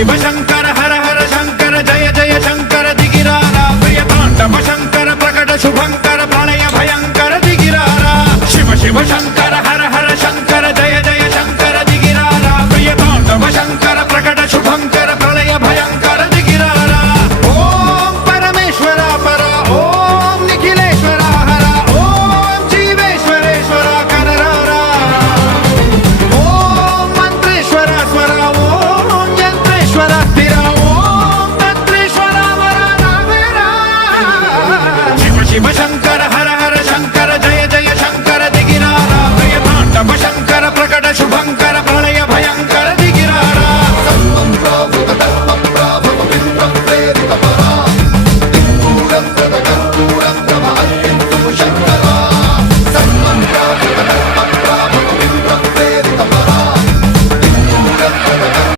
शिव शंकर हर हर शंकर जय जय शंकर दिगिरारा प्रिय तांडव शंकर प्रकट शुभंकर प्रणय भयंकर दिगिरारा शिव शिव शंकर